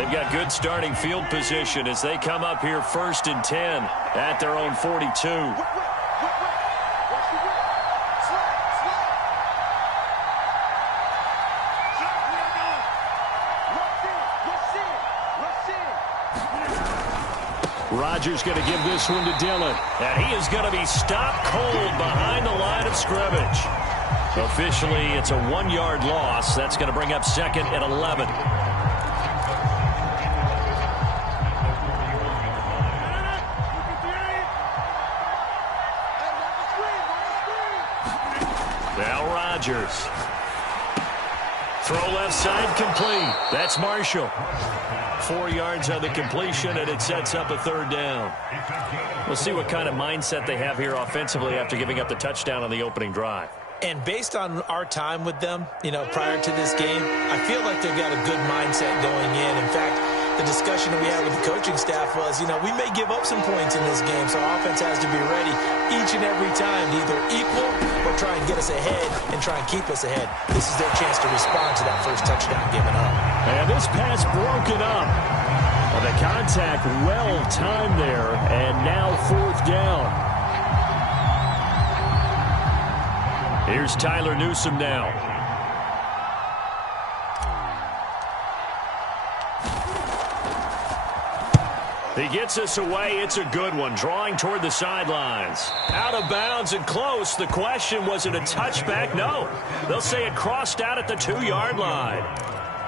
They've got good starting field position as they come up here 1st and 10 at their own 42. Rodgers going to give this one to Dillon. And he is going to be stopped cold behind the line of scrimmage. Officially, it's a 1-yard loss. That's going to bring up 2nd and 11. Now Rodgers. Throw left side complete. That's Marshall. 4 yards on the completion, and it sets up a 3rd down. We'll see what kind of mindset they have here offensively after giving up the touchdown on the opening drive. And based on our time with them, prior to this game, I feel like they've got a good mindset going in. In fact, the discussion that we had with the coaching staff was, we may give up some points in this game, so offense has to be ready each and every time to either equal or try and get us ahead and try and keep us ahead. This is their chance to respond to that first touchdown given up. And this pass broken up. The contact well timed there, and now 4th down. Here's Tyler Newsome now. He gets us away. It's a good one. Drawing toward the sidelines. Out of bounds and close. The question, was it a touchback? No. They'll say it crossed out at the 2-yard line.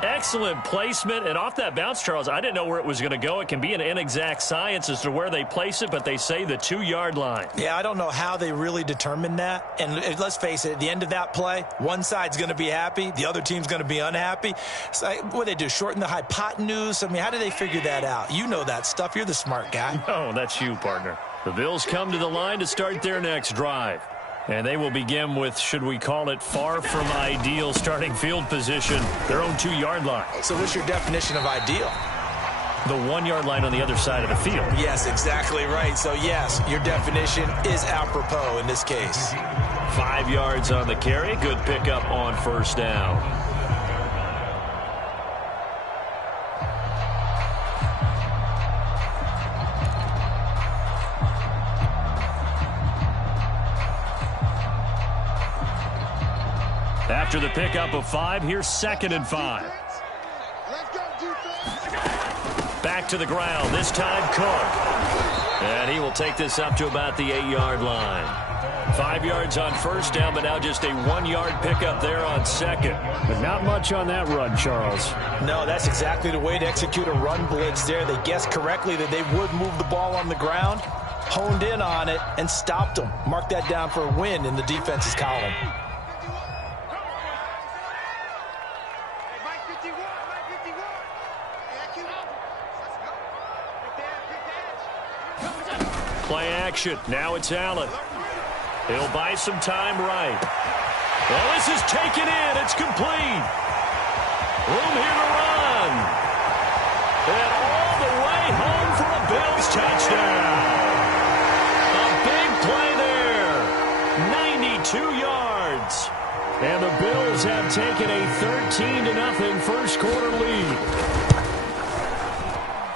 Excellent placement. And off that bounce, Charles, I didn't know where it was going to go. It can be an inexact science as to where they place it, but they say the 2-yard line. Yeah, I don't know how they really determined that. And let's face it, at the end of that play, one side's going to be happy, the other team's going to be unhappy. So what do they do, shorten the hypotenuse? I mean, how do they figure that out? You know that stuff. You're the smart guy. No, that's you, partner. The Bills come to the line to start their next drive. And they will begin with, should we call it, far from ideal starting field position, their own 2-yard line. So what's your definition of ideal? The 1-yard line on the other side of the field. Yes, exactly right. So, yes, your definition is apropos in this case. 5 yards on the carry. Good pickup on 1st down. After the pickup of 5, here's 2nd and 5. Back to the ground, this time Cook. And he will take this up to about the 8-yard line. 5 yards on 1st down, but now just a 1-yard pickup there on 2nd. But not much on that run, Charles. No, that's exactly the way to execute a run blitz there. They guessed correctly that they would move the ball on the ground, honed in on it, and stopped them. Mark that down for a win in the defense's column. Play action. Now it's Allen. He'll buy some time right. Well, this is taken in. It's complete. Room here to run. And all the way home for a Bills touchdown. A big play there. 92 yards. And the Bills have taken a 13-0 first quarter lead.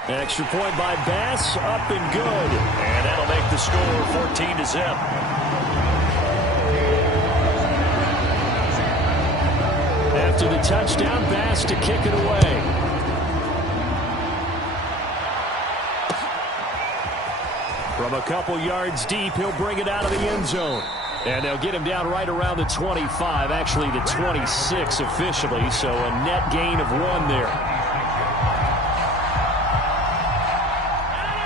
Extra point by Bass, up and good. And that'll make the score 14-0. After the touchdown, Bass to kick it away. From a couple yards deep, he'll bring it out of the end zone. And they'll get him down right around the 25, actually the 26 officially, so a net gain of 1 there.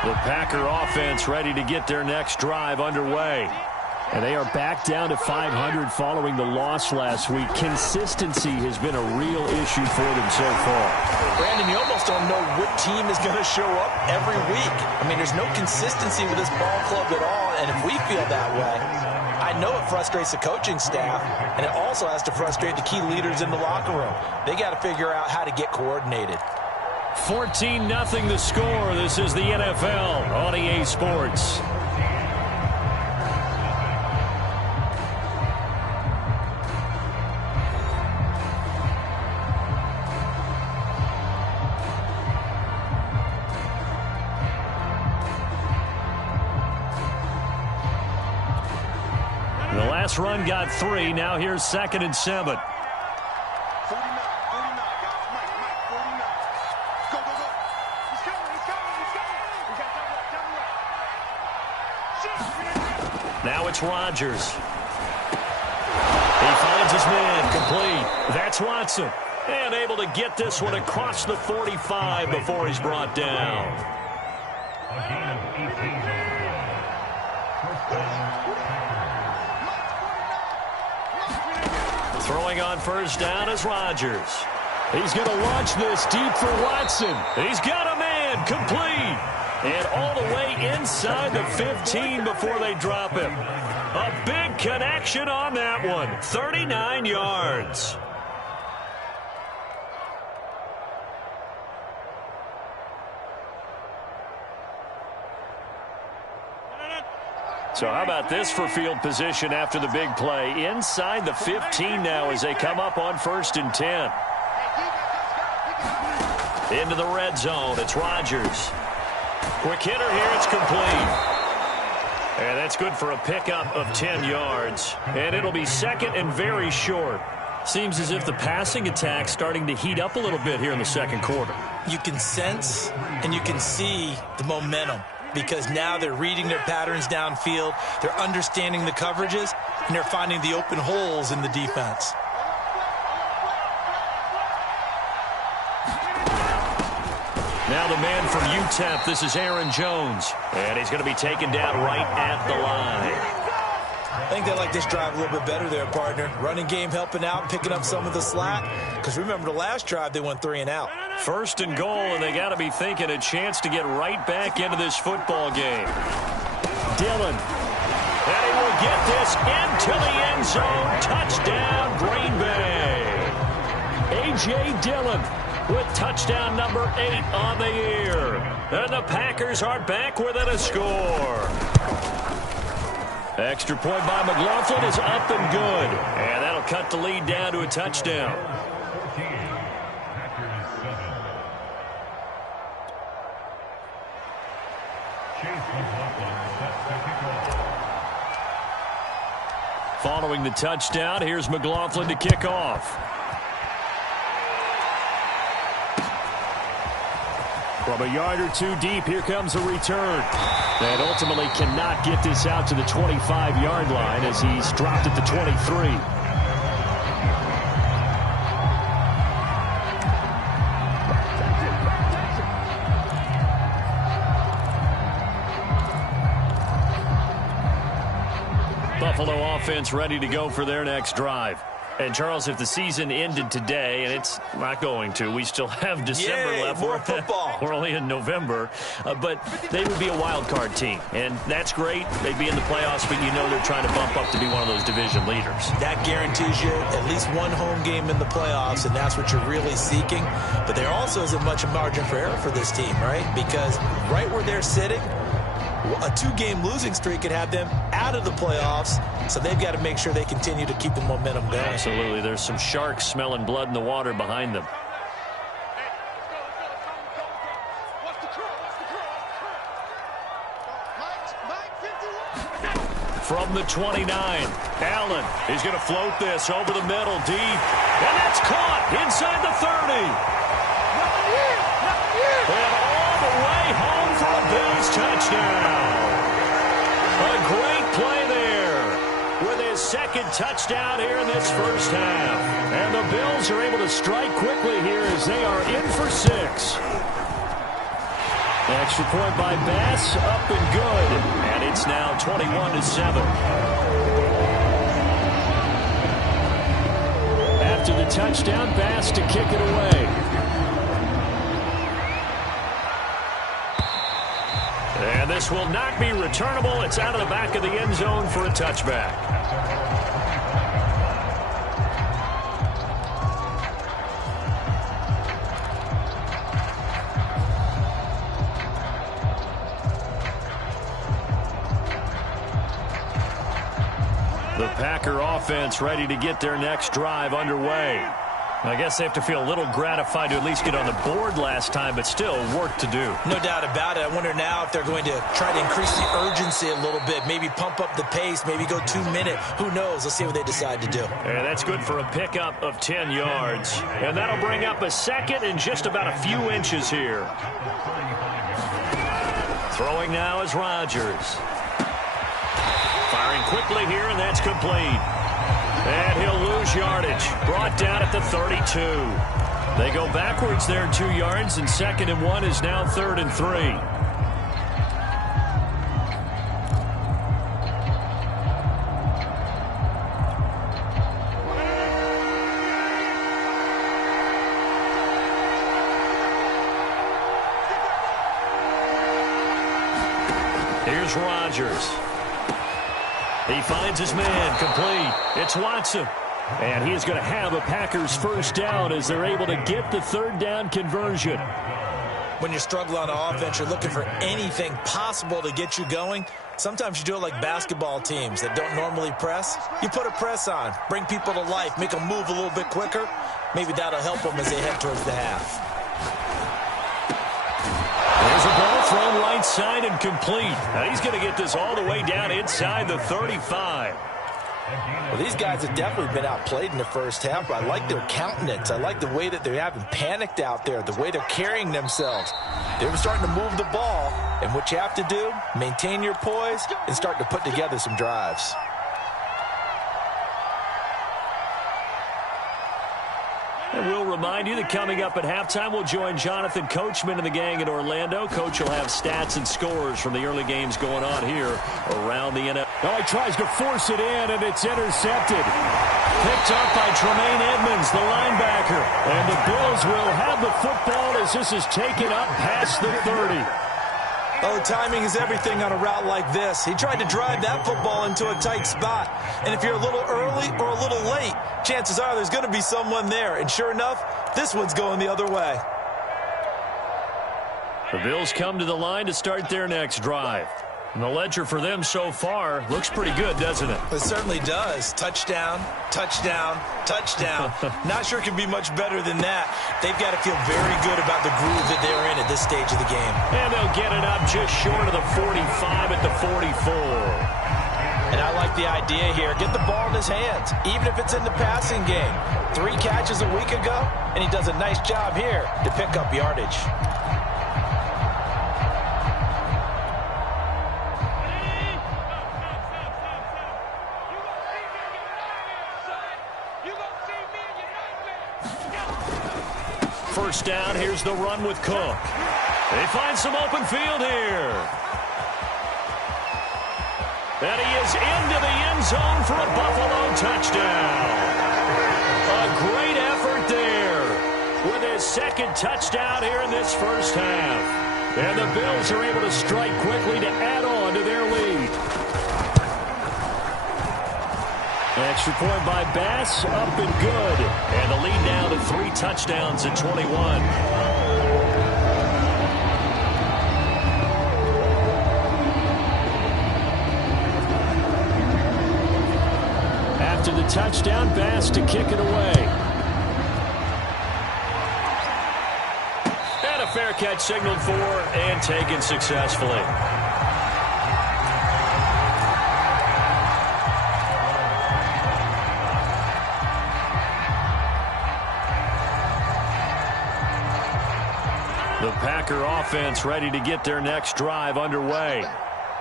The Packer offense ready to get their next drive underway. And they are back down to 500 following the loss last week. Consistency has been a real issue for them so far. Brandon, you almost don't know what team is going to show up every week. I mean, there's no consistency with this ball club at all, and if we feel that way, I know it frustrates the coaching staff, and it also has to frustrate the key leaders in the locker room. They got to figure out how to get coordinated. 14-0 the score. This is the NFL on EA Sports. The last run got 3. Now here's 2nd and 7. Now it's Rodgers. He finds his man, complete. That's Watson. And able to get this one across the 45 before he's brought down. Throwing on first down is Rodgers. He's going to launch this deep for Watson. He's got a man, complete. And all the way inside the 15 before they drop him. A big connection on that one. 39 yards. So how about this for field position after the big play? Inside the 15 now as they come up on 1st and 10. Into the red zone. It's Rodgers. Quick hitter here. It's complete. And that's good for a pickup of 10 yards. And it'll be 2nd and very short. Seems as if the passing attack's starting to heat up a little bit here in the 2nd quarter. You can sense and you can see the momentum because now they're reading their patterns downfield. They're understanding the coverages, and they're finding the open holes in the defense. Now the man from UTEP, this is Aaron Jones. And he's going to be taken down right at the line. I think they like this drive a little bit better there, partner. Running game helping out, picking up some of the slack. Because remember, the last drive, they went 3 and out. 1st and goal, and they got to be thinking a chance to get right back into this football game. Dillon. And he will get this into the end zone. Touchdown, Green Bay. A.J. Dillon with touchdown number 8 on the year. And the Packers are back within a score. Extra point by McLaughlin is up and good. And that'll cut the lead down to a touchdown. Following the touchdown, here's McLaughlin to kick off. From a yard or 2 deep, here comes a return. And ultimately cannot get this out to the 25-yard line as he's dropped at the 23. Buffalo offense ready to go for their next drive. And, Charles, if the season ended today, and it's not going to, we still have December left. More football. We're only in November. But they would be a wild card team. And that's great. They'd be in the playoffs, but you know they're trying to bump up to be one of those division leaders. That guarantees you at least one home game in the playoffs, and that's what you're really seeking. But there also isn't much margin for error for this team, right? Because right where they're sitting, a 2-game losing streak could have them out of the playoffs, so they've got to make sure they continue to keep the momentum going. Absolutely. There's some sharks smelling blood in the water behind them. From the 29, Allen is going to float this over the middle deep, and that's caught inside the 30. And all the way home for a Bills touchdown. A great play there with his 2nd touchdown here in this first half. And the Bills are able to strike quickly here as they are in for 6. Extra point by Bass, up and good. And it's now 21-7. After the touchdown, Bass to kick it away. And this will not be returnable. It's out of the back of the end zone for a touchback. The Packer offense ready to get their next drive underway. I guess they have to feel a little gratified to at least get on the board last time, but still work to do. No doubt about it. I wonder now if they're going to try to increase the urgency a little bit, maybe pump up the pace, maybe go 2-minute. Who knows? Let's see what they decide to do. And that's good for a pickup of 10 yards. And that'll bring up a second and just about a few inches here. Throwing now is Rodgers. Firing quickly here, and that's complete. And he'll lose yardage. Brought down at the 32. They go backwards there 2 yards, and 2nd and 1 is now 3rd and 3. Here's Rodgers. He finds his man, complete. It's Watson. And he is going to have a Packers first down as they're able to get the 3rd down conversion. When you struggle on offense, you're looking for anything possible to get you going. Sometimes you do it like basketball teams that don't normally press. You put a press on, bring people to life, make them move a little bit quicker. Maybe that'll help them as they head towards the half. There's a ball thrown right side and complete. Now he's going to get this all the way down inside the 35. Well, these guys have definitely been outplayed in the first half, but I like their countenance. I like the way that they haven't panicked out there, the way they're carrying themselves. They're starting to move the ball, and what you have to do, maintain your poise and start to put together some drives. And we'll remind you that coming up at halftime, we'll join Jonathan Coachman and the gang in Orlando. Coach will have stats and scores from the early games going on here around the NFL. Oh, he tries to force it in, and it's intercepted. Picked up by Tremaine Edmonds, the linebacker. And the Bills will have the football as this is taken up past the 30. Oh, timing is everything on a route like this. He tried to drive that football into a tight spot. And if you're a little early or a little late, chances are there's going to be someone there. And sure enough, this one's going the other way. The Bills come to the line to start their next drive. And the ledger for them so far looks pretty good, doesn't it? It certainly does. Touchdown, touchdown, touchdown. Not sure it can be much better than that. They've got to feel very good about the groove that they're in at this stage of the game. And they'll get it up just short of the 45 at the 44. And I like the idea here. Get the ball in his hands, even if it's in the passing game. 3 catches a week ago, and he does a nice job here to pick up yardage. First down, here's the run with Cook. They find some open field here. And he is into the end zone for a Buffalo touchdown. A great effort there with his 2nd touchdown here in this first half. And the Bills are able to strike quickly to add on to their lead. Extra point by Bass, up and good. And the lead now to 3 touchdowns at 21. After the touchdown, Bass to kick it away. And a fair catch signaled for and taken successfully. The Packer offense ready to get their next drive underway.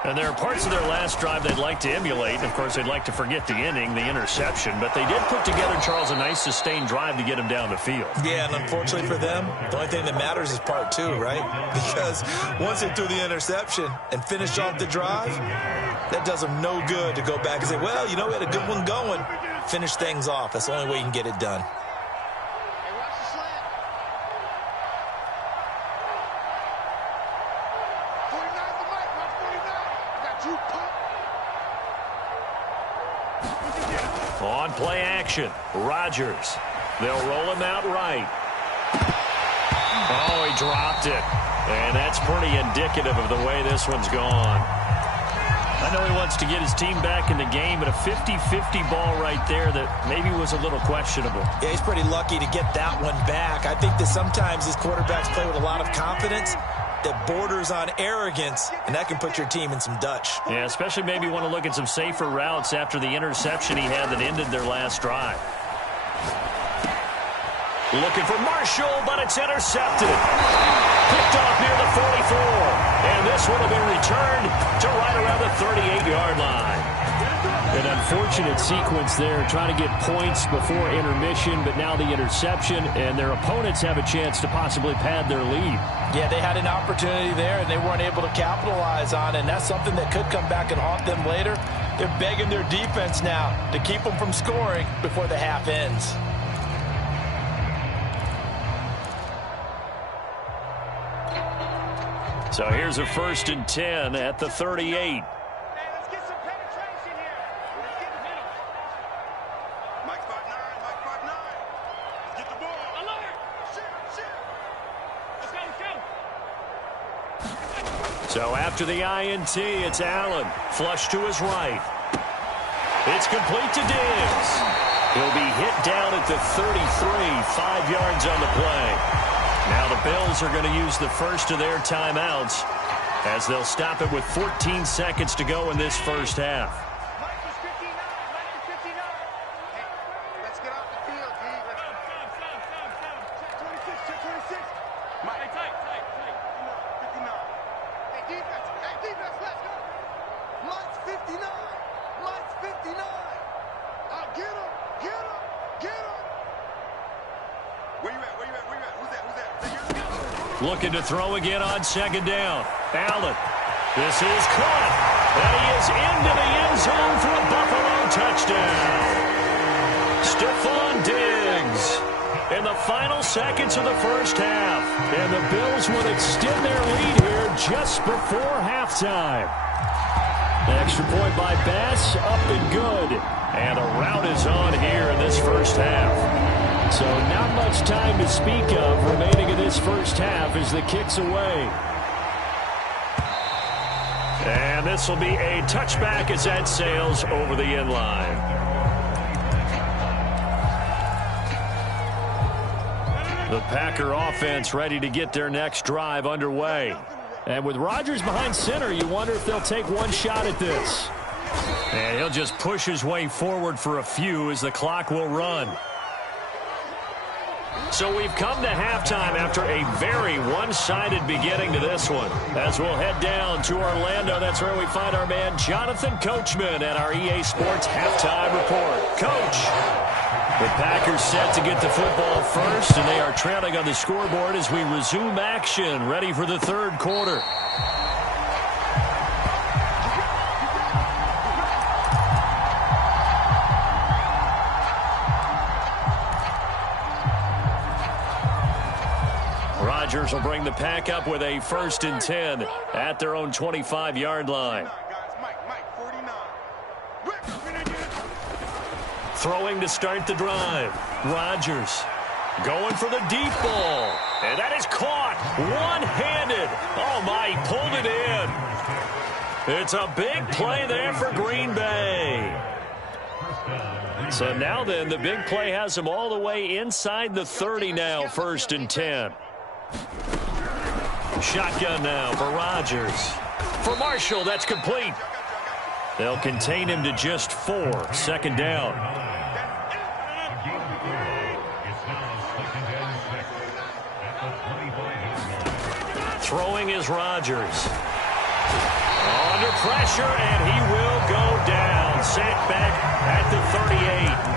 And there are parts of their last drive they'd like to emulate. And of course, they'd like to forget the ending, the interception. But they did put together, Charles, a nice sustained drive to get them down the field. Yeah, and unfortunately for them, the only thing that matters is part 2, right? Because once they threw the interception and finished off the drive, that does them no good to go back and say, well, you know, we had a good one going. Finish things off. That's the only way you can get it done. On play action, Rodgers. They'll roll him out right. Oh, he dropped it. And that's pretty indicative of the way this one's gone. I know he wants to get his team back in the game, but a 50-50 ball right there that maybe was a little questionable. Yeah, he's pretty lucky to get that one back. I think that sometimes his quarterbacks play with a lot of confidence that borders on arrogance, and that can put your team in some Dutch. Yeah, especially maybe want to look at some safer routes after the interception he had that ended their last drive. Looking for Marshall, but it's intercepted. Picked off near the 44. And this one will be returned to right around the 38-yard line. An unfortunate sequence there, trying to get points before intermission, but now the interception, and their opponents have a chance to possibly pad their lead. Yeah, they had an opportunity there, and they weren't able to capitalize on it, and that's something that could come back and haunt them later. They're begging their defense now to keep them from scoring before the half ends. So here's a 1st and 10 at the 38. So after the INT, it's Allen. Flush to his right. It's complete to Diggs. He'll be hit down at the 33, 5 yards on the play. Now the Bills are going to use the first of their timeouts as they'll stop it with 14 seconds to go in this first half. Looking to throw again on 2nd down. Allen. This is caught. And he is into the end zone for a Buffalo touchdown. Stephon Diggs in the final seconds of the first half. And the Bills would extend their lead here just before halftime. An extra point by Bass, up and good. And a rout is on here in this first half. So not much time to speak of remaining in this first half as the kick's away. And this will be a touchback as that sails over the end line. The Packer offense ready to get their next drive underway. And with Rodgers behind center, you wonder if they'll take one shot at this. And he'll just push his way forward for a few as the clock will run. So we've come to halftime after a very one-sided beginning to this one. As we'll head down to Orlando, that's where we find our man Jonathan Coachman at our EA Sports Halftime Report. Coach, the Packers set to get the football first, and they are trailing on the scoreboard as we resume action, ready for the third quarter. Rodgers will bring the Pack up with a 1st and 10 at their own 25-yard line. Throwing to start the drive. Rodgers going for the deep ball. And that is caught one-handed. Oh, my, he pulled it in. It's a big play there for Green Bay. So now then, the big play has him all the way inside the 30 now, 1st and 10. Shotgun now for Rodgers. For Marshall, that's complete. They'll contain him to just 4. 2nd down. Throwing is Rodgers. Under pressure, and he will go down. Sacked back at the 38.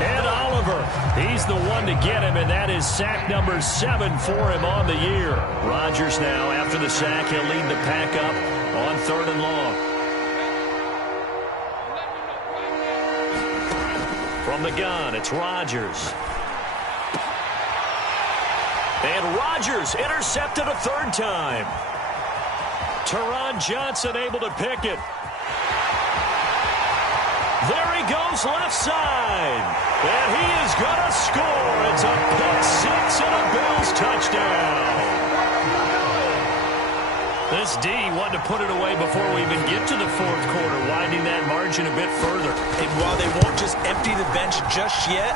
And Oliver, he's the one to get him, and that is sack number 7 for him on the year. Rodgers now, after the sack, he'll lead the Pack up on 3rd and long. From the gun, it's Rodgers. And Rodgers intercepted a 3rd time. Teron Johnson able to pick it. There he goes left side. And he is going to score. It's a pick 6 and a Bills touchdown. This D wanted to put it away before we even get to the fourth quarter, widening that margin a bit further. And while they won't just empty the bench just yet,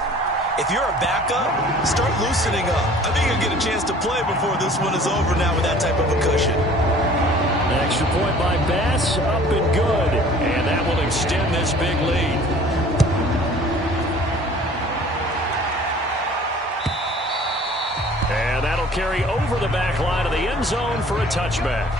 if you're a backup, start loosening up. I think you'll get a chance to play before this one is over now with that type of a cushion. An extra point by Bass, up and good. And that will extend this big lead. And that'll carry over the back line of the end zone for a touchback.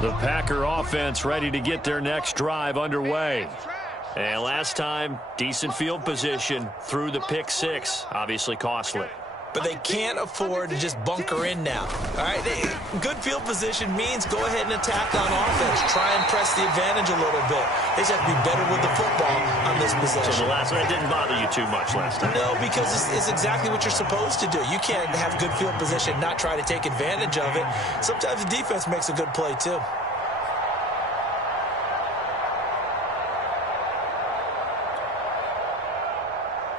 The Packer offense ready to get their next drive underway. And last time, decent field position through the pick six. Obviously costly. But they can't afford to just bunker in now. All right, good field position means go ahead and attack on offense. Try and press the advantage a little bit. They just have to be better with the football on this possession. So the last one, that didn't bother you too much last time? No, because it's exactly what you're supposed to do. You can't have good field position, not try to take advantage of it. Sometimes the defense makes a good play, too.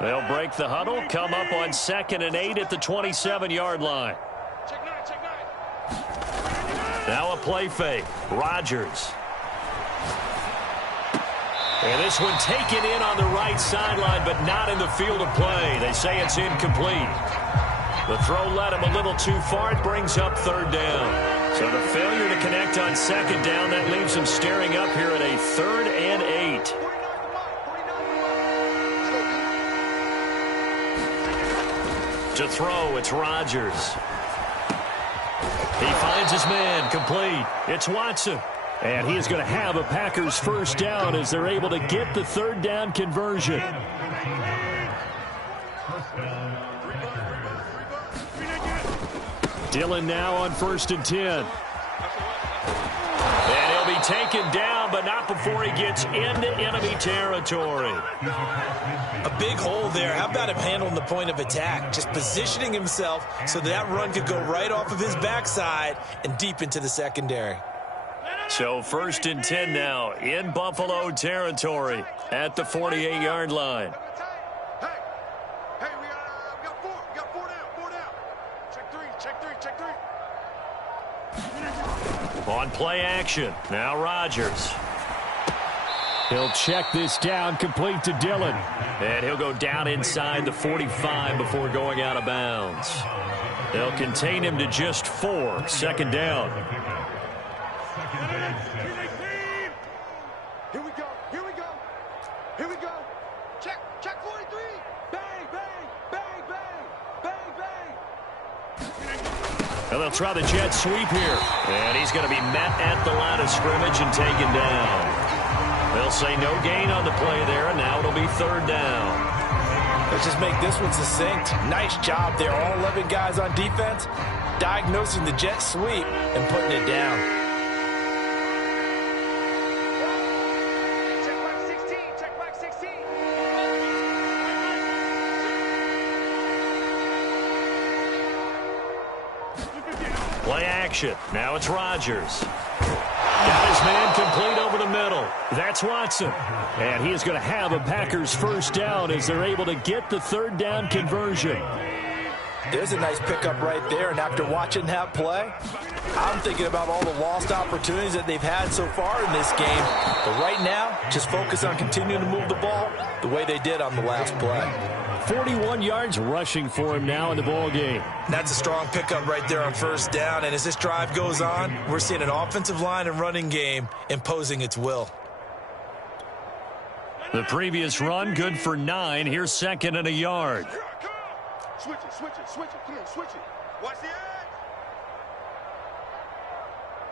They'll break the huddle, come up on 2nd and 8 at the 27-yard line. Now a play fake. Rodgers. And this one taken in on the right sideline, but not in the field of play. They say it's incomplete. The throw led him a little too far. It brings up 3rd down. So the failure to connect on 2nd down, that leaves him staring up here at a 3rd and 8. To throw, it's Rodgers. He finds his man, complete. It's Watson. And he is going to have a Packers first down as they're able to get the 3rd down conversion. Dillon now on 1st and 10. And he'll be taken down, but not before he gets into enemy territory. A big hole there. How about him handling the point of attack? Just positioning himself so that run could go right off of his backside and deep into the secondary. So 1st and 10 now in Buffalo territory at the 48-yard line. Hey, we got 4. We got 4 down. Check three. On play action, now Rodgers. He'll check this down, complete to Dillon. And he'll go down inside the 45 before going out of bounds. They'll contain him to just 4, 2nd down. Here we go. Check 43. Bang. And they'll try the jet sweep here. And he's going to be met at the line of scrimmage and taken down. They'll say no gain on the play there, and now it'll be 3rd down. Let's just make this one succinct. Nice job there. All 11 guys on defense diagnosing the jet sweep and putting it down. Check back 16. Play action. Now it's Rodgers. Got his man complete over the middle. That's Watson. And he is going to have a Packers first down as they're able to get the 3rd down conversion. There's a nice pickup right there, and after watching that play, I'm thinking about all the lost opportunities that they've had so far in this game. But right now, just focus on continuing to move the ball the way they did on the last play. 41 yards rushing for him now in the ball game. That's a strong pickup right there on 1st down, and as this drive goes on, we're seeing an offensive line and running game imposing its will. The previous run good for 9. Here's 2nd and a yard. Switch it. Come on, switch it. Watch the edge.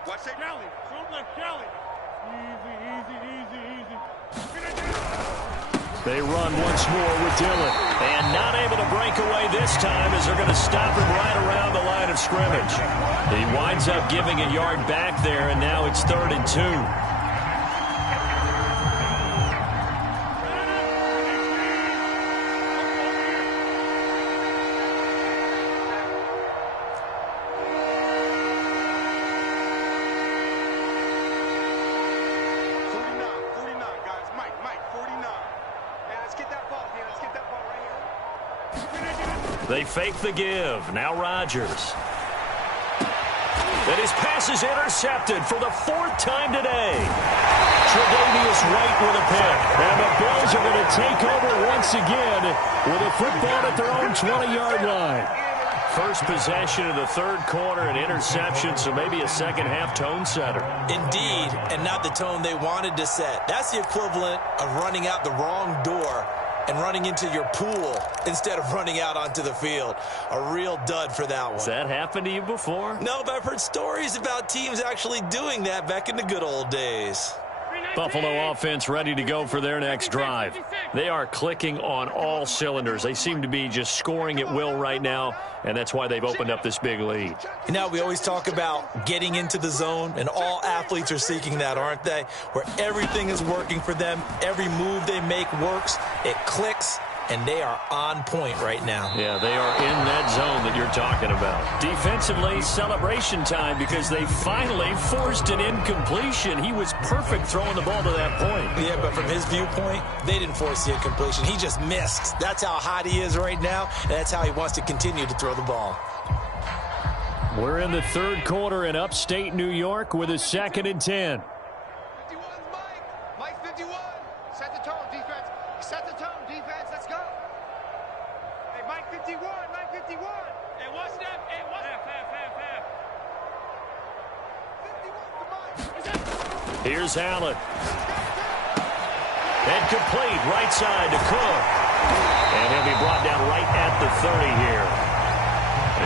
Watch that rally. Show left rally. Easy. They run once more with Dillon. And not able to break away this time as they're going to stop him right around the line of scrimmage. He winds up giving a yard back there, and now it's 3rd and 2. Mike, 49. Man, let's get that ball, man. Let's get that ball right here. They fake the give. Now Rodgers. And his pass is intercepted for the 4th time today. Tre'Davious White with a pick. And the Bills are going to take over once again with a football at their own 20-yard line. First possession of the 3rd quarter, an interception, so maybe a second-half tone setter. Indeed, and not the tone they wanted to set. That's the equivalent of running out the wrong door and running into your pool instead of running out onto the field. A real dud for that one. Has that happened to you before? No, but I've heard stories about teams actually doing that back in the good old days. Buffalo offense ready to go for their next drive. They are clicking on all cylinders. They seem to be just scoring at will right now, and that's why they've opened up this big lead. You know, we always talk about getting into the zone, and all athletes are seeking that, aren't they? Where everything is working for them, every move they make works, it clicks, and they are on point right now. Yeah, they are in that zone that you're talking about. Defensively, celebration time because they finally forced an incompletion. He was perfect throwing the ball to that point. Yeah, but from his viewpoint, they didn't force the incompletion. He just missed. That's how hot he is right now, and that's how he wants to continue to throw the ball. We're in the 3rd quarter in upstate New York with a 2nd and 10. 51's Mike. Mike 51. Set the tone, defense. Set the tone, defense. Let's go. Hey, Mike 51. Mike 51. Hey, watch that. Hey, watch that. Half. 51 for Mike. Here's Allen. And complete, right side to Cook. And he'll be brought down right at the 30 here.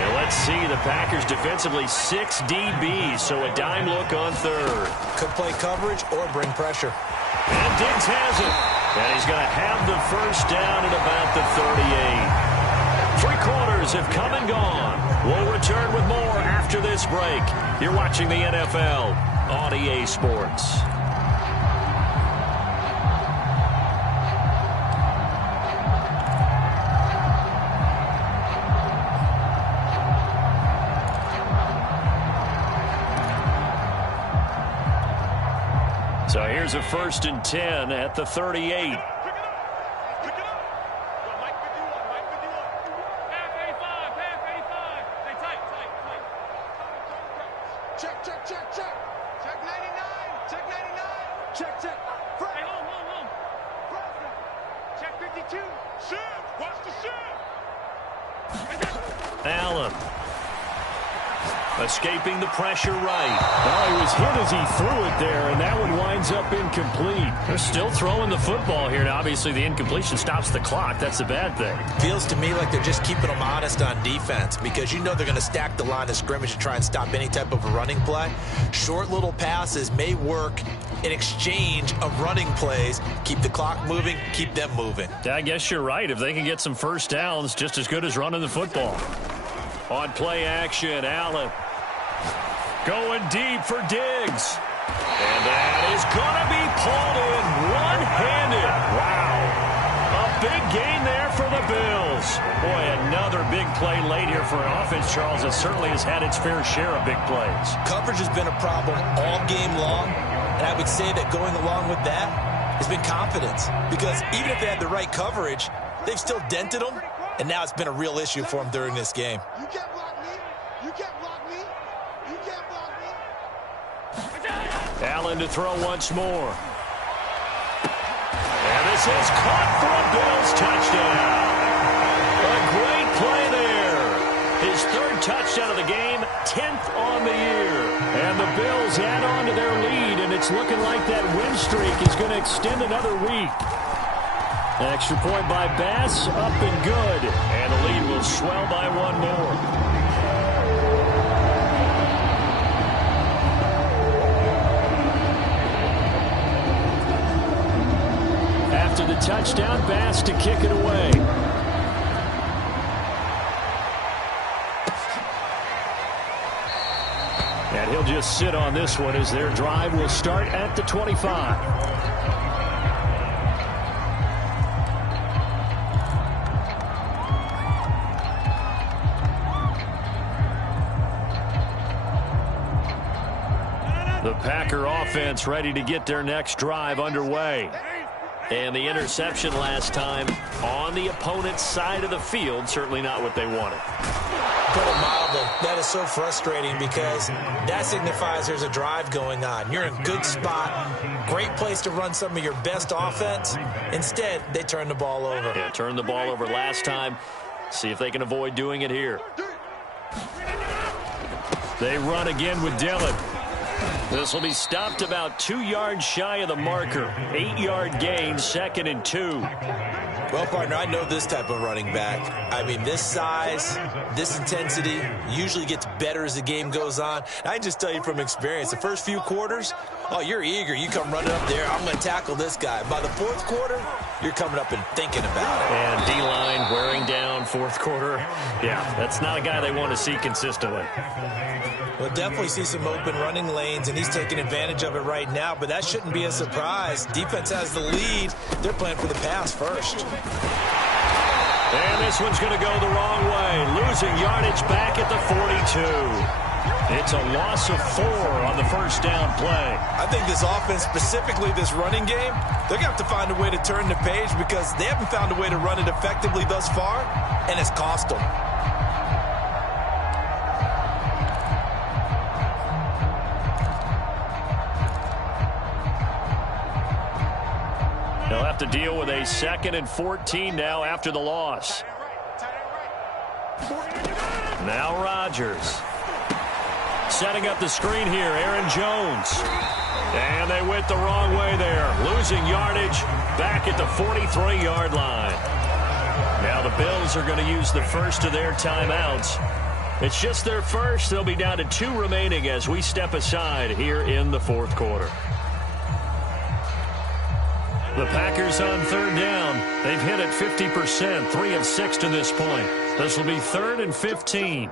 And let's see, the Packers defensively 6 DBs, so a dime look on 3rd. Could play coverage or bring pressure. And Diggs has it. And he's going to have the 1st down at about the 38. 3 quarters have come and gone. We'll return with more after this break. You're watching the NFL on EA Sports. So here's a 1st and 10 at the 38. Allen. Escaping the pressure right. Well, he was hit as he threw it there, and that one winds up incomplete. They're still throwing the football here. Now, obviously, the incompletion stops the clock. That's the bad thing. Feels to me like they're just keeping them honest on defense because you know they're going to stack the line of scrimmage and try and stop any type of a running play. Short little passes may work in exchange of running plays. Keep the clock moving, keep them moving. I guess you're right. If they can get some 1st downs, just as good as running the football. On play action, Allen. Going deep for Diggs. And that is going to be pulled in one-handed. Wow. A big gain there for the Bills. Boy, another big play late here for an offense, Charles, that certainly has had its fair share of big plays. Coverage has been a problem all game long, and I would say that going along with that has been confidence. Because even if they had the right coverage, they've still dented them, and now it's been a real issue for them during this game. You can't block me. You can't block me. You can't block me. Allen to throw once more. And this is caught for a Bills touchdown. A great play there. His 3rd touchdown of the game, 10th on the year. And the Bills add on to their lead, and it's looking like that win streak is going to extend another week. Extra point by Bass, up and good. And the lead will swell by 1 more. After the touchdown, Bass to kick it away. And he'll just sit on this one as their drive will start at the 25. The Packer offense ready to get their next drive underway. And the interception last time on the opponent's side of the field, certainly not what they wanted. Put it mildly, that is so frustrating because that signifies there's a drive going on. You're in a good spot, great place to run some of your best offense. Instead, they turn the ball over. Yeah, turned the ball over last time. See if they can avoid doing it here. They run again with Dillon. This will be stopped about 2 yards shy of the marker. 8-yard gain, 2nd and 2. Well, partner, I know this type of running back. I mean, this size, this intensity usually gets better as the game goes on. I can just tell you from experience, the first few quarters, oh, you're eager. You come running up there, I'm going to tackle this guy. By the fourth quarter, you're coming up and thinking about it. And D-line wearing down fourth quarter. Yeah, that's not a guy they want to see consistently. We'll definitely see some open running lanes, and he's taking advantage of it right now, but that shouldn't be a surprise. Defense has the lead. They're playing for the pass first. And this one's going to go the wrong way. Losing yardage back at the 42. It's a loss of 4 on the first down play. I think this offense, specifically this running game, they're going to have to find a way to turn the page because they haven't found a way to run it effectively thus far, and it's cost them. They'll have to deal with a 2nd and 14 now after the loss. Now Rodgers. Setting up the screen here, Aaron Jones. And they went the wrong way there. Losing yardage back at the 43-yard line. Now the Bills are going to use the first of their timeouts. It's just their first. They'll be down to 2 remaining as we step aside here in the fourth quarter. The Packers on 3rd down. They've hit it 50%, 3 of 6 to this point. This will be 3rd and 15.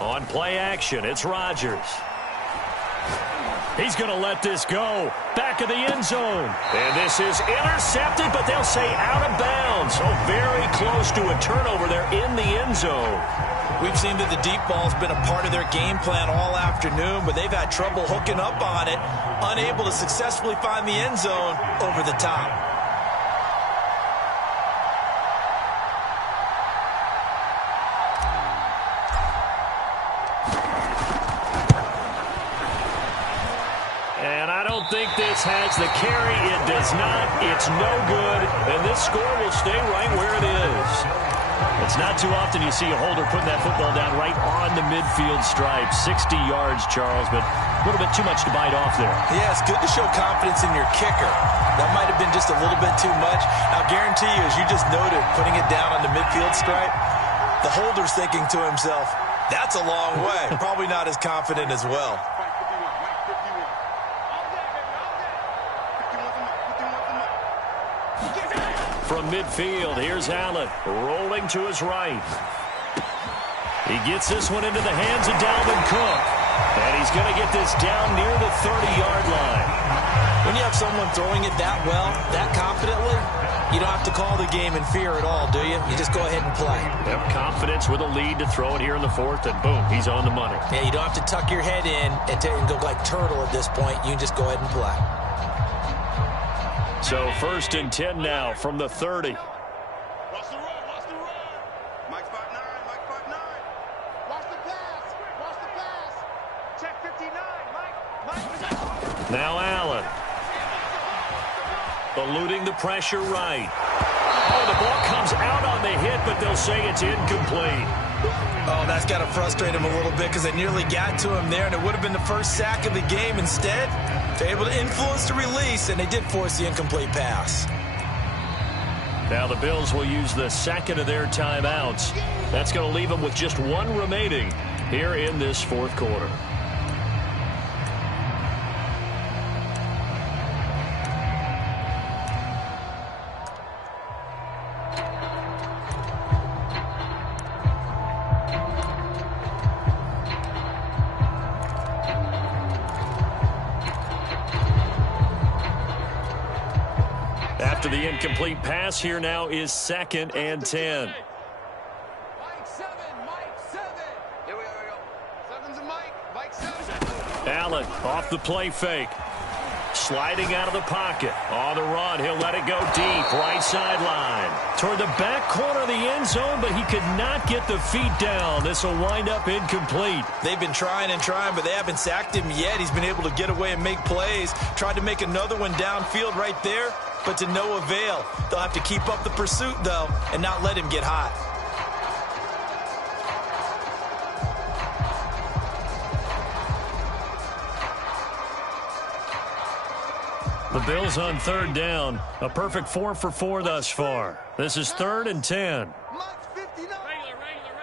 On play action, it's Rodgers. He's going to let this go. Back of the end zone. And this is intercepted, but they'll say out of bounds. So very close to a turnover there in the end zone. We've seen that the deep ball's been a part of their game plan all afternoon, but they've had trouble hooking up on it, unable to successfully find the end zone over the top. Think this has the carry. It does not. It's no good. And this score will stay right where it is. It's not too often you see a holder putting that football down right on the midfield stripe. 60 yards, Charles, but a little bit too much to bite off there. Yeah, it's good to show confidence in your kicker. That might have been just a little bit too much. I'll guarantee you, as you just noted, putting it down on the midfield stripe, the holder's thinking to himself, that's a long way. Probably not as confident as well. From midfield, here's Allen, rolling to his right. He gets this one into the hands of Dalvin Cook. And he's going to get this down near the 30-yard line. When you have someone throwing it that well, that confidently, you don't have to call the game in fear at all, do you? You just go ahead and play. Yep, confidence with a lead to throw it here in the fourth, and boom, he's on the money. Yeah, you don't have to tuck your head in and go like turtle at this point. You can just go ahead and play. So 1st and 10 now from the 30. Watch the run, watch the run. Mike's 5'9", Mike's 5'9". Watch the pass, watch the pass. Check 59, Mike. Now Allen. Eluding the pressure right. Oh, the ball comes out on the hit, but they'll say it's incomplete. Oh, that's got to frustrate him a little bit because they nearly got to him there, and it would have been the first sack of the game. Instead, they're able to influence the release, and they did force the incomplete pass. Now the Bills will use the 2nd of their timeouts. That's going to leave them with just 1 remaining here in this fourth quarter. after the incomplete pass. Here now is 2nd and 10. Mike 7, Mike 7. Here we go. 7's a Mike. Mike 7. Allen off the play fake. Sliding out of the pocket. On the run, he'll let it go deep. Right sideline. Toward the back corner of the end zone, but he could not get the feet down. This will wind up incomplete. They've been trying and trying, but they haven't sacked him yet. He's been able to get away and make plays. Tried to make another one downfield right there, but to no avail. They'll have to keep up the pursuit, though, and not let him get hot. The Bills on 3rd down. A perfect 4 for 4 thus far. This is 3rd and 10. Mike's 59. Regular.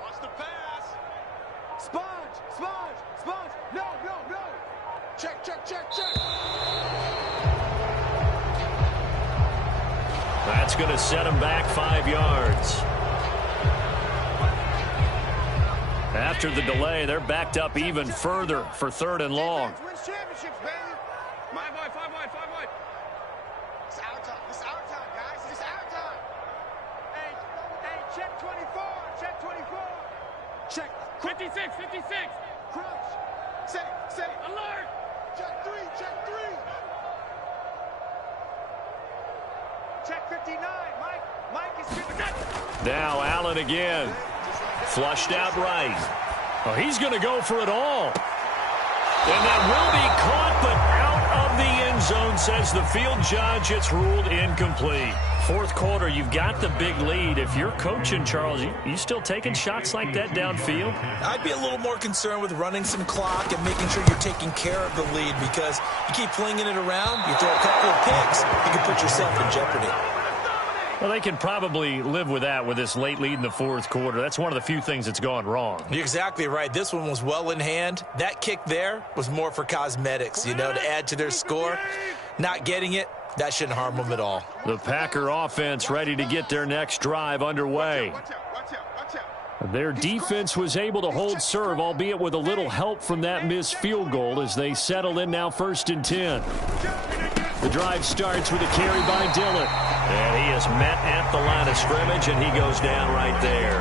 Watch the pass. Sponge. No. Check. That's going to set him back 5 yards. After the delay, they're backed up even further for 3rd and long. Wins championships, baby. 5 wide. It's our time, guys. It's our time. Hey, check 24. Check 56. Crunch. Say. Alert. Check 3. Check 59. Mike is 59. Now Allen again. Flushed out right. Oh, he's going to go for it all. And that will be caught, but out of the end zone, says the field judge. It's ruled incomplete. 4th quarter, you've got the big lead. If you're coaching, Charles, you still taking shots like that downfield? I'd be a little more concerned with running some clock and making sure you're taking care of the lead, because you keep flinging it around, you throw a couple of picks, you can put yourself in jeopardy. Well, they can probably live with that with this late lead in the 4th quarter. That's one of the few things that's gone wrong. You're exactly right. This one was well in hand. That kick there was more for cosmetics, to add to their score. Not getting it, that shouldn't harm them at all. The Packer offense ready to get their next drive underway. Watch out. Their defense was able to hold serve, albeit with a little help from that missed field goal as they settle in now 1st and 10. The drive starts with a carry by Dillon. And he is met at the line of scrimmage, and he goes down right there.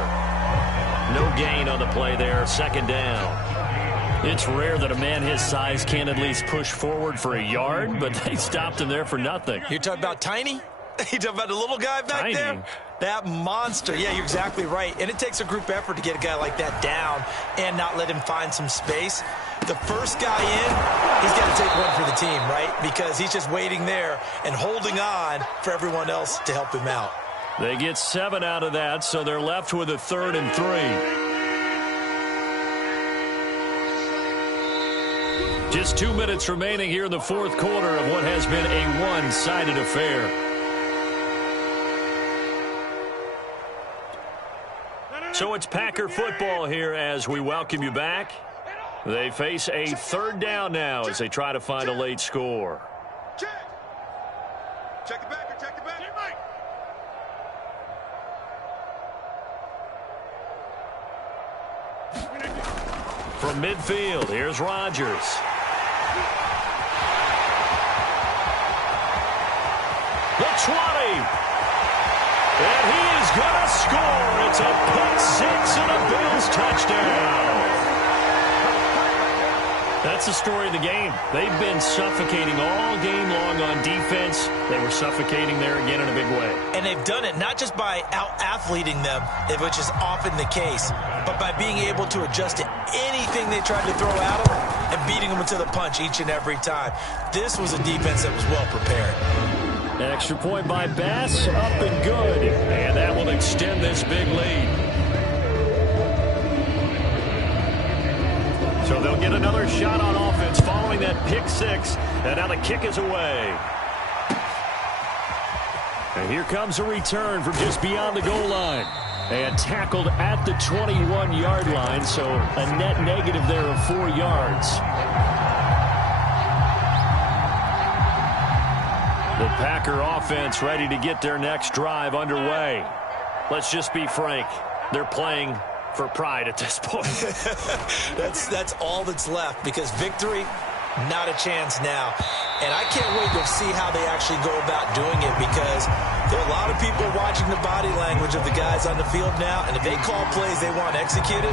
No gain on the play there, 2nd down. It's rare that a man his size can at least push forward for a yard, but they stopped him there for nothing. You're talking about Tiny? You talking about the little guy back there? That monster. Yeah, you're exactly right. And it takes a group effort to get a guy like that down and not let him find some space. The first guy in, he's got to take one for the team, right? Because he's just waiting there and holding on for everyone else to help him out. They get 7 out of that, so they're left with a 3rd and 3. Just 2 minutes remaining here in the 4th quarter of what has been a one-sided affair. So it's Packer football here as we welcome you back. They face a 3rd down now as they try to find a late score. Check it back. From midfield, here's Rodgers. The 20. And he is going to score. It's a pick 6 and a Bills touchdown. That's the story of the game. They've been suffocating all game long on defense. They were suffocating there again in a big way. And they've done it not just by out-athleting them, which is often the case, but by being able to adjust to anything they tried to throw at them and beating them into the punch each and every time. This was a defense that was well prepared. An extra point by Bass, up and good. And that will extend this big lead. So they'll get another shot on offense following that pick 6. And now the kick is away. And here comes a return from just beyond the goal line. And tackled at the 21-yard line, so a net negative there of 4 yards. The Packer offense ready to get their next drive underway. Let's just be frank. They're playing for pride at this point. That's all that's left, because victory, not a chance now. And I can't wait to see how they actually go about doing it, because there are a lot of people watching the body language of the guys on the field now, and if they call plays they want executed,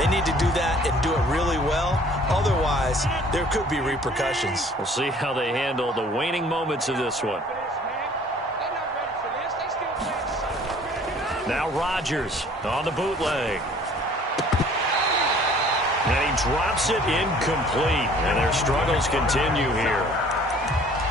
they need to do that and do it really well. Otherwise, there could be repercussions. We'll see how they handle the waning moments of this one. Now Rodgers on the bootleg. And he drops it incomplete. And their struggles continue here.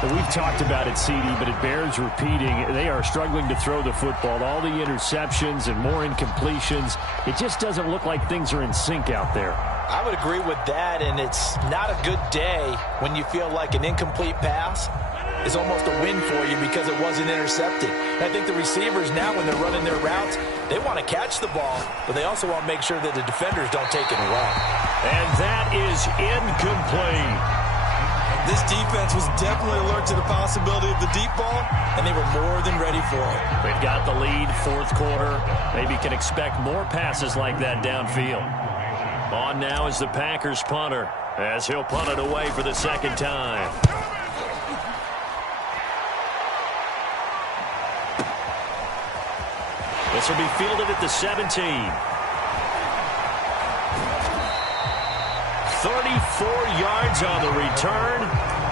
We've talked about it, CD, but it bears repeating. They are struggling to throw the football. All the interceptions and more incompletions. It just doesn't look like things are in sync out there. I would agree with that, and it's not a good day when you feel like an incomplete pass is almost a win for you because it wasn't intercepted. And I think the receivers now, when they're running their routes, they want to catch the ball, but they also want to make sure that the defenders don't take it away. And that is incomplete. This defense was definitely alert to the possibility of the deep ball, and they were more than ready for it. They've got the lead, fourth quarter. Maybe can expect more passes like that downfield. On now is the Packers punter, as he'll punt it away for the second time. This will be fielded at the 17. 34 yards on the return,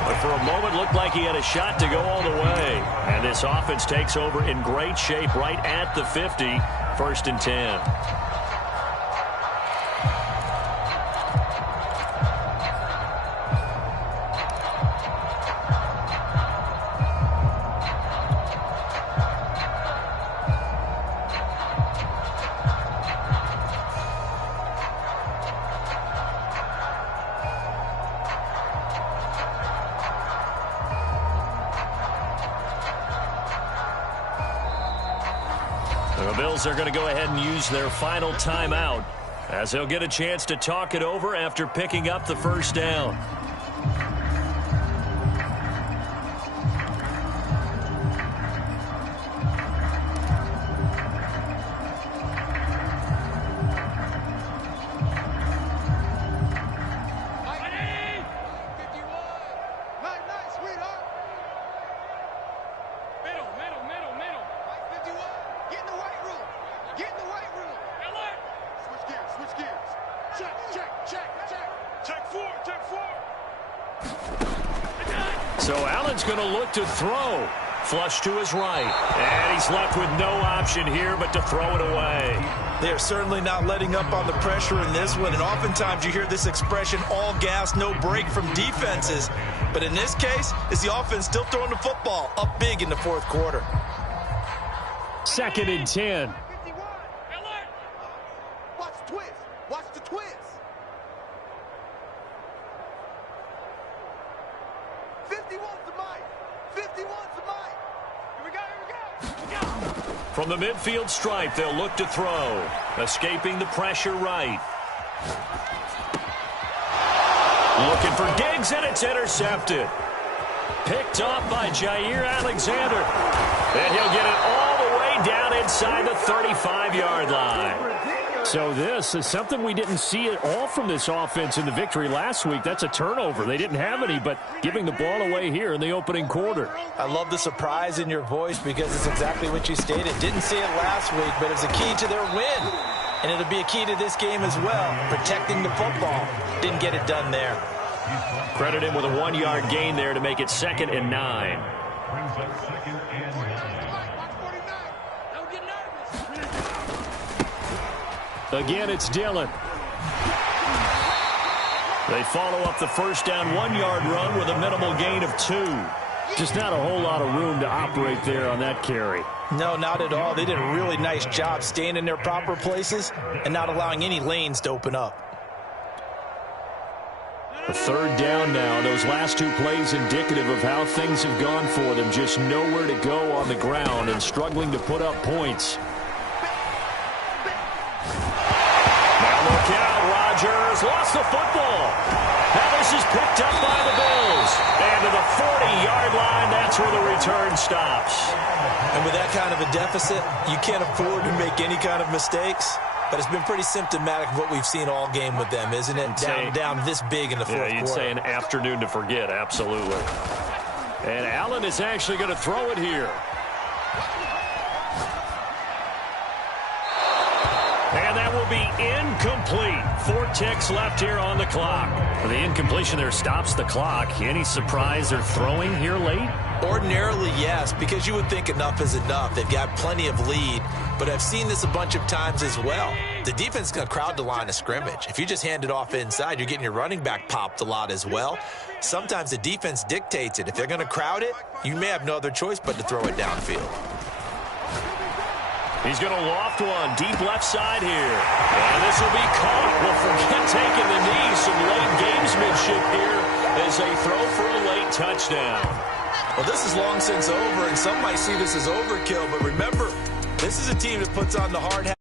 but for a moment looked like he had a shot to go all the way. And this offense takes over in great shape right at the 50, 1st and 10. The Bills are going to go ahead and use their final timeout, as they'll get a chance to talk it over after picking up the first down. So Allen's going to look to throw. Flush to his right. And he's left with no option here but to throw it away. They're certainly not letting up on the pressure in this one. And oftentimes you hear this expression, all gas, no break from defenses. But in this case, it's the offense still throwing the football up big in the fourth quarter. 2nd and 10. Watch the twist. Watch the twist. 51's the mic. 51's the mic. Here we go, here we go. Here we go. From the midfield stripe, they'll look to throw. Escaping the pressure right. Looking for Diggs, and it's intercepted. Picked off by Jair Alexander. And he'll get it all the way down inside the 35-yard line. So this is something we didn't see at all from this offense in the victory last week. That's a turnover. They didn't have any, but giving the ball away here in the opening quarter. I love the surprise in your voice because it's exactly what you stated. Didn't see it last week, but it's a key to their win. And it'll be a key to this game as well, protecting the football. Didn't get it done there. Credit him with a 1-yard gain there to make it 2nd and 9. Again, it's Dillon. They follow up the first down 1-yard run with a minimal gain of 2. Just not a whole lot of room to operate there on that carry. No, not at all. They did a really nice job staying in their proper places and not allowing any lanes to open up. A 3rd down now. Those last 2 plays indicative of how things have gone for them. Just nowhere to go on the ground and struggling to put up points. Look out, Rodgers lost the football. Now this is picked up by the Bills. And to the 40-yard line, that's where the return stops. And with that kind of a deficit, you can't afford to make any kind of mistakes. But it's been pretty symptomatic of what we've seen all game with them, isn't it? Down this big in the fourth quarter. Yeah, you'd say an afternoon to forget, absolutely. And Allen is actually going to throw it here. And that will be incomplete. 4 ticks left here on the clock. The incompletion there stops the clock. Any surprise they're throwing here late? Ordinarily, yes, because you would think enough is enough. They've got plenty of lead, but I've seen this a bunch of times as well. The defense is going to crowd the line of scrimmage. If you just hand it off inside, you're getting your running back popped a lot as well. Sometimes the defense dictates it. If they're going to crowd it, you may have no other choice but to throw it downfield. He's going to loft one deep left side here. And this will be caught. Well, forget taking the knee. Some late gamesmanship here as they throw for a late touchdown. Well, this is long since over, and some might see this as overkill. But remember, this is a team that puts on the hard hat.